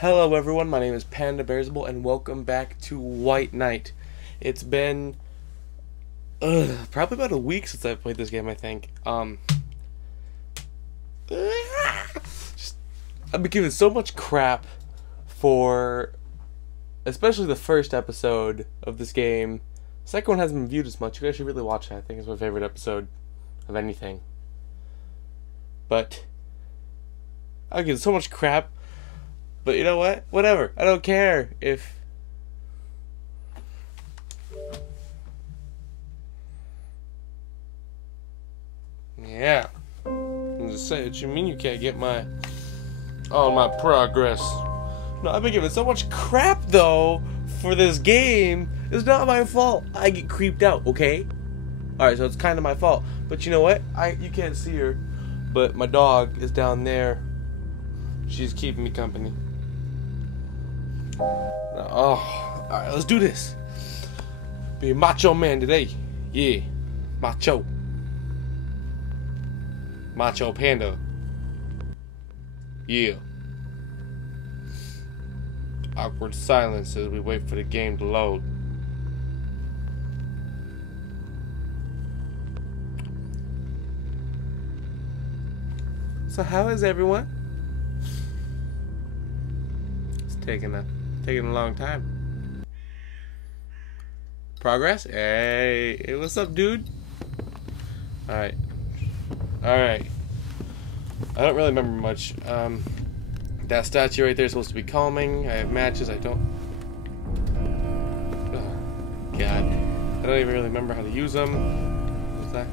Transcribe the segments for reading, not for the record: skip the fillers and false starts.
Hello everyone, my name is Panda and welcome back to White Knight. It's been probably about a week since I've played this game, I think. Just, I've been given so much crap for especially the first episode of this game. The second one hasn't been viewed as much. You guys should really watch it. I think it's my favorite episode of anything. But I get so much crap. But you know what? Whatever. I don't care if... Yeah. I'm just saying, what you mean you can't get all my progress? No, I've been given so much crap, though, for this game. It's not my fault. I get creeped out, okay? Alright, so it's kind of my fault. But you know what? You can't see her, but my dog is down there. She's keeping me company. Oh, alright, let's do this. Be a macho man today. Yeah, macho. Macho Panda. Yeah. Awkward silence as we wait for the game to load. So how is everyone? It's taking a long time. Progress? Hey, what's up, dude? Alright. I don't really remember much. That statue right there is supposed to be calming. I have matches. I don't... Oh, God. I don't even really remember how to use them. What's that?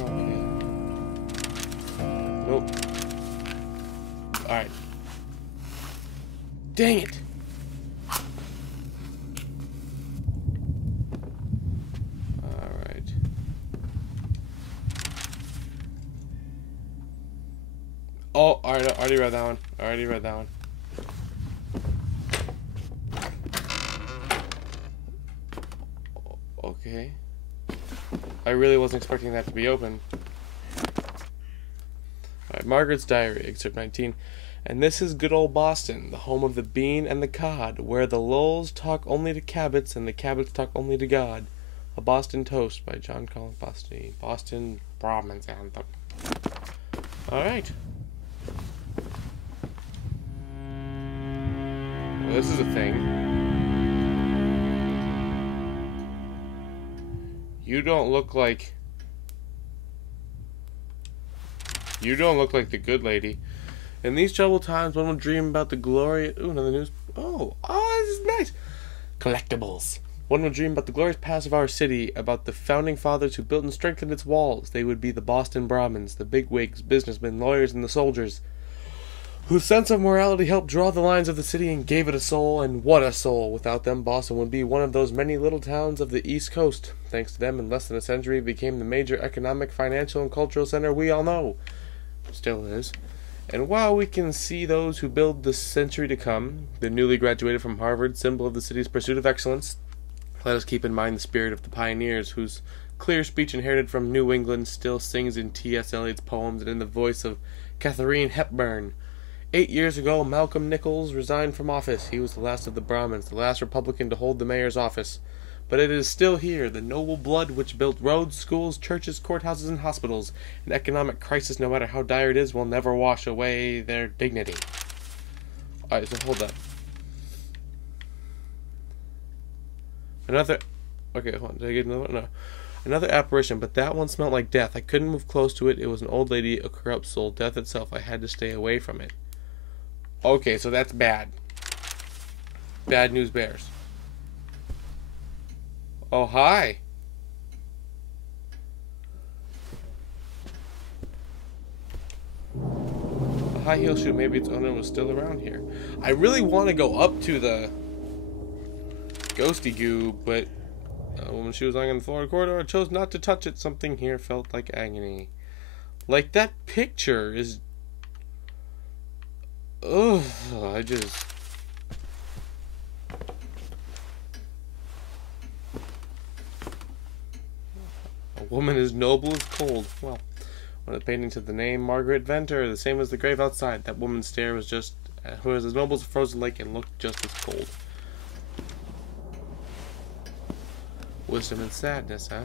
Okay. Nope. Alright. Dang it! Alright. Oh, alright, I already read that one. Okay. I really wasn't expecting that to be open. Alright, Margaret's Diary, excerpt 19. And this is good old Boston, the home of the bean and the cod, where the lulls talk only to Cabots and the Cabots talk only to God. A Boston Toast by John Collins Boston. Boston Brahmins Anthem. Alright. Well, this is a thing. You don't look like the good lady. In these troubled times, one would dream about the glory... Ooh, another news... Oh, this is nice! Collectibles. One would dream about the glorious past of our city, about the founding fathers who built and strengthened its walls. They would be the Boston Brahmins, the bigwigs, businessmen, lawyers, and the soldiers, whose sense of morality helped draw the lines of the city and gave it a soul, and what a soul! Without them, Boston would be one of those many little towns of the East Coast. Thanks to them, in less than a century, it became the major economic, financial, and cultural center we all know. Still is. And while we can see those who build the century to come, the newly graduated from Harvard, symbol of the city's pursuit of excellence, let us keep in mind the spirit of the pioneers, whose clear speech inherited from New England still sings in T.S. Eliot's poems and in the voice of Katharine Hepburn. 8 years ago, Malcolm Nichols resigned from office. He was the last of the Brahmins, the last Republican to hold the mayor's office. But it is still here, the noble blood which built roads, schools, churches, courthouses, and hospitals. An economic crisis, no matter how dire it is, will never wash away their dignity. Alright, so hold up. Okay, hold on. Did I get another one? No. Another apparition, but that one smelled like death. I couldn't move close to it. It was an old lady, a corrupt soul, death itself. I had to stay away from it. Okay, so that's bad. Bad news bears. Oh, hi. A high heel shoe, maybe its owner was still around here. I really want to go up to the ghosty goo, but a woman she was lying on the floor of the corridor chose not to touch it. Something here felt like agony. Like that picture is... Ugh, I just... A woman as noble as cold. Well, One of the paintings had the name Margaret Venter, the same as the grave outside. That woman's stare was just who was as noble as a frozen lake and looked just as cold. Wisdom and sadness, huh?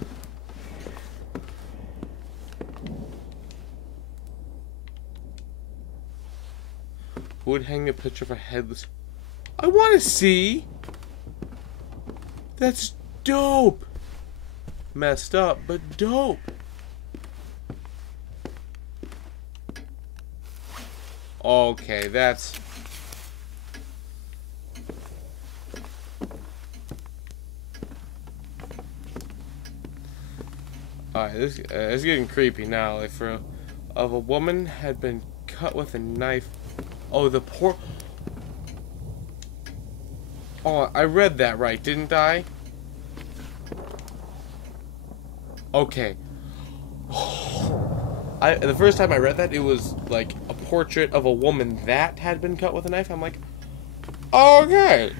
Who would hang a picture of a headless... I want to see! That's dope! Messed up, but dope! Okay, that's... Alright, this is getting creepy now. Like, of a woman had been cut with a knife. Oh, the poor... Oh, I read that right, didn't I? Okay. The first time I read that, it was like a portrait of a woman that had been cut with a knife. I'm like, okay.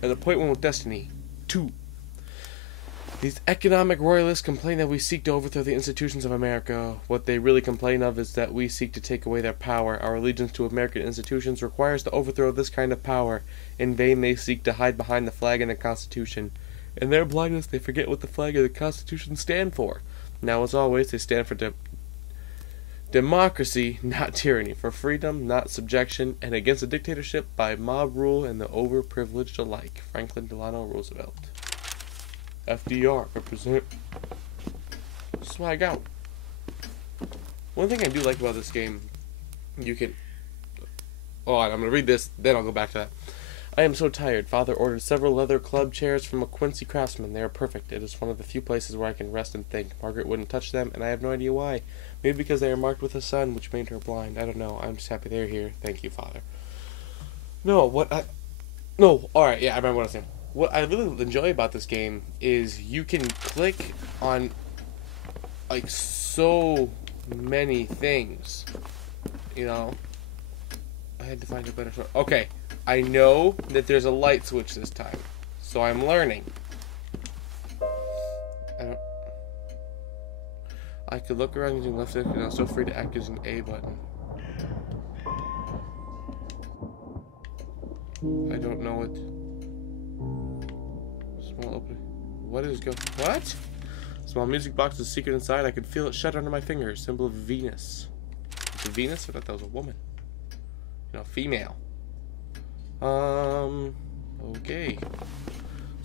And the point went with Destiny 2. These economic royalists complain that we seek to overthrow the institutions of America. What they really complain of is that we seek to take away their power. Our allegiance to American institutions requires to overthrow this kind of power. In vain they seek to hide behind the flag and the Constitution. In their blindness they forget what the flag and the Constitution stand for. Now, as always, they stand for democracy, not tyranny, for freedom, not subjection, and against a dictatorship by mob rule and the overprivileged alike. Franklin Delano Roosevelt. FDR, represent. Swag out. One thing I do like about this game, you can... Oh, I'm going to read this, then I'll go back to that. I am so tired. Father ordered several leather club chairs from a Quincy craftsman. They are perfect. It is one of the few places where I can rest and think. Margaret wouldn't touch them, and I have no idea why. Maybe because they are marked with a sun, which made her blind. I don't know. I'm just happy they're here. Thank you, Father. No, alright, yeah, I remember what I was saying. What I really enjoy about this game is you can click on, like, so many things. You know? I had to find a better... Okay. I know that there's a light switch this time, so I'm learning. I could look around using left stick, and I'm still free to act using A button. I don't know what. Small opening. What is going? What? Small music box is secret inside. I could feel it shut under my fingers. Symbol of Venus. Is it Venus? I thought that was a woman. You know, female. Okay.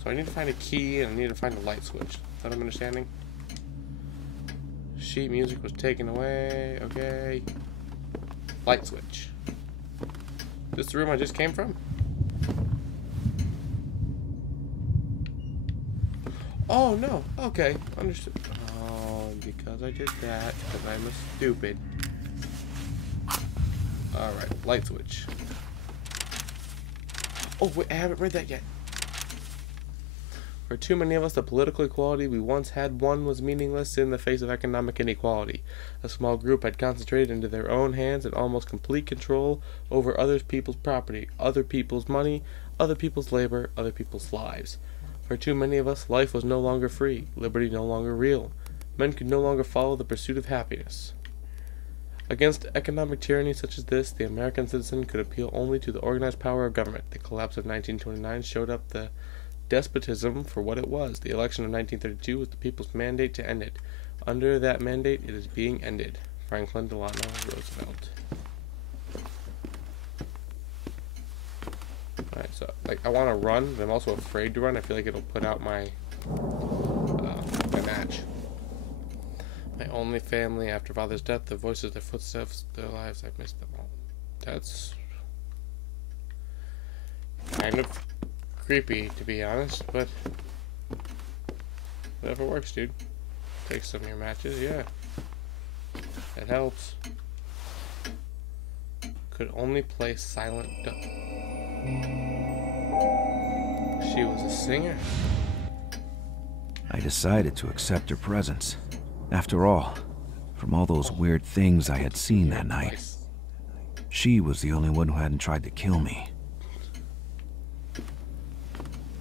So I need to find a key and I need to find a light switch. Is that what I'm understanding? Sheet music was taken away. Okay. Light switch. This is the room I just came from? Oh, no. Okay. Understood. Oh, because I did that, because I'm a stupid. Alright. Light switch. Oh, wait, I haven't read that yet. For too many of us, the political equality we once had won was meaningless in the face of economic inequality. A small group had concentrated into their own hands and almost complete control over other people's property, other people's money, other people's labor, other people's lives. For too many of us, life was no longer free, liberty no longer real. Men could no longer follow the pursuit of happiness. Against economic tyranny such as this, the American citizen could appeal only to the organized power of government. The collapse of 1929 showed up the despotism for what it was. The election of 1932 was the people's mandate to end it. Under that mandate, it is being ended. Franklin Delano Roosevelt. Alright, so, like, I want to run, but I'm also afraid to run. I feel like it'll put out my match. My only family after father's death, their voices, their footsteps, their lives, I've missed them all. That's kind of creepy, to be honest, but whatever works, dude. Take some of your matches, yeah. That helps. Could only play silent She was a singer. I decided to accept her presence. After all, from all those weird things I had seen that night, she was the only one who hadn't tried to kill me.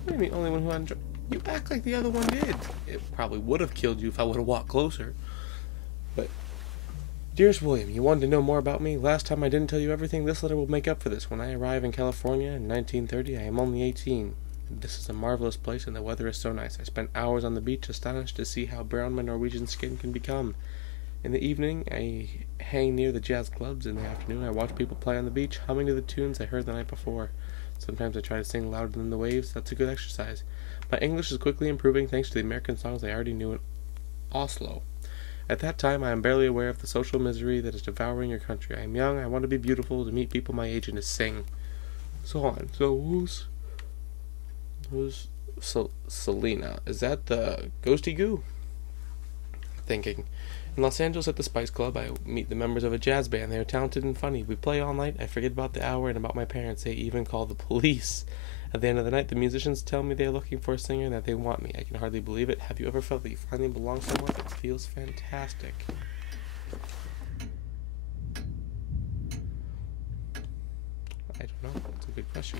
What do you mean, only one who hadn't tried? You act like the other one did. It probably would have killed you if I would have walked closer. But Dearest William, you wanted to know more about me? Last time I didn't tell you everything. This letter will make up for this. When I arrive in California in 1930, I am only 18. This is a marvelous place and the weather is so nice. I spent hours on the beach, astonished to see how brown my Norwegian skin can become. In the evening, I hang near the jazz clubs. In the afternoon, I watch people play on the beach, humming to the tunes I heard the night before. Sometimes I try to sing louder than the waves. That's a good exercise. My English is quickly improving thanks to the American songs I already knew in Oslo. At that time, I am barely aware of the social misery that is devouring your country. I am young, I want to be beautiful, to meet people my age, and to sing. So on. So who's Selena? Is that the Ghosty Goo? Thinking. In Los Angeles at the Spice Club, I meet the members of a jazz band. They are talented and funny. We play all night. I forget about the hour and about my parents. They even call the police. At the end of the night, the musicians tell me they are looking for a singer and that they want me. I can hardly believe it. Have you ever felt that you finally belong somewhere? It feels fantastic. I don't know. That's a good question.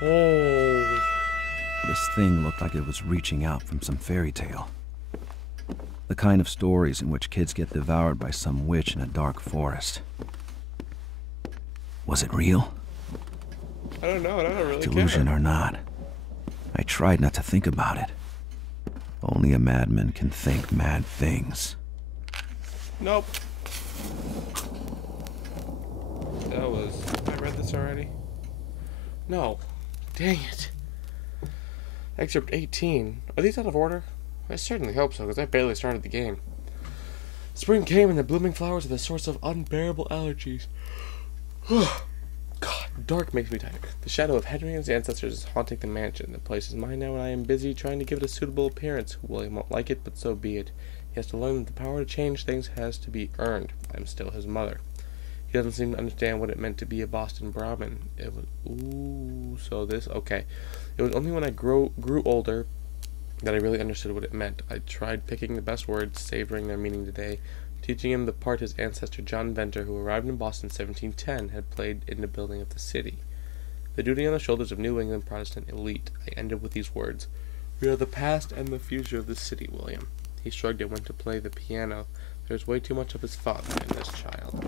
Oh. This thing looked like it was reaching out from some fairy tale. The kind of stories in which kids get devoured by some witch in a dark forest. Was it real? I don't know. I don't really Delusion care. or not, I tried not to think about it. Only a madman can think mad things. Nope. That was... Have I read this already? No. Dang it. Excerpt 18. Are these out of order? I certainly hope so, because I barely started the game. Spring came and the blooming flowers are the source of unbearable allergies. God, dark makes me tired. The shadow of Henry and his ancestors is haunting the mansion. The place is mine now, and I am busy trying to give it a suitable appearance. William won't like it, but so be it. He has to learn that the power to change things has to be earned. I am still his mother. He doesn't seem to understand what it meant to be a Boston Brahmin. It was... Ooh, so this... Okay. It was only when I grew older that I really understood what it meant. I tried picking the best words, savoring their meaning today, teaching him the part his ancestor John Venter, who arrived in Boston in 1710, had played in the building of the city. The duty on the shoulders of New England Protestant elite. I ended with these words: "We are the past and the future of this city, William." He shrugged and went to play the piano. There's way too much of his father in this child.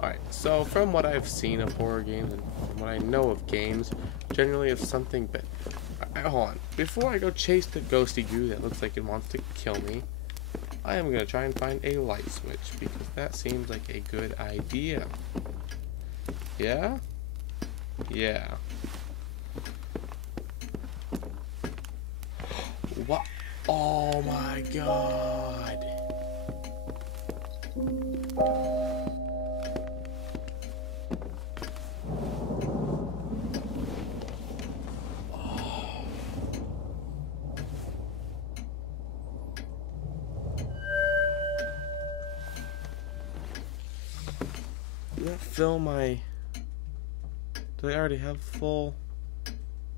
Alright, so from what I've seen of horror games and from what I know of games, generally if something bad... Hold on. Before I go chase the ghosty goo that looks like it wants to kill me, I am going to try and find a light switch, because that seems like a good idea. Yeah? Yeah. What? Oh my god. Did that fill my... Do I already have full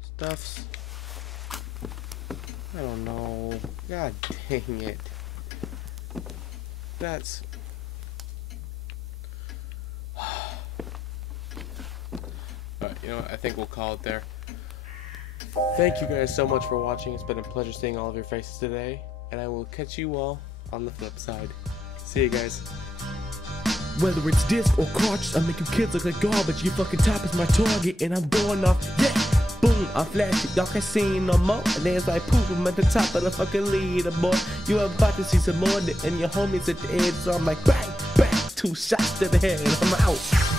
stuffs? I don't know. God dang it. That's... Alright, you know what? I think we'll call it there. Thank you guys so much for watching. It's been a pleasure seeing all of your faces today. And I will catch you all on the flip side. See you guys. Whether it's disc or cartridge, I make you kids look like garbage. Your fucking top is my target, and I'm going off. Yeah, boom, I flash it. Y'all can't see no more. And there's like poop, I'm at the top of the fucking leaderboard. You about to see some more, and your homies at the edge. So I'm like, bang, bang, 2 shots to the head, and I'm out.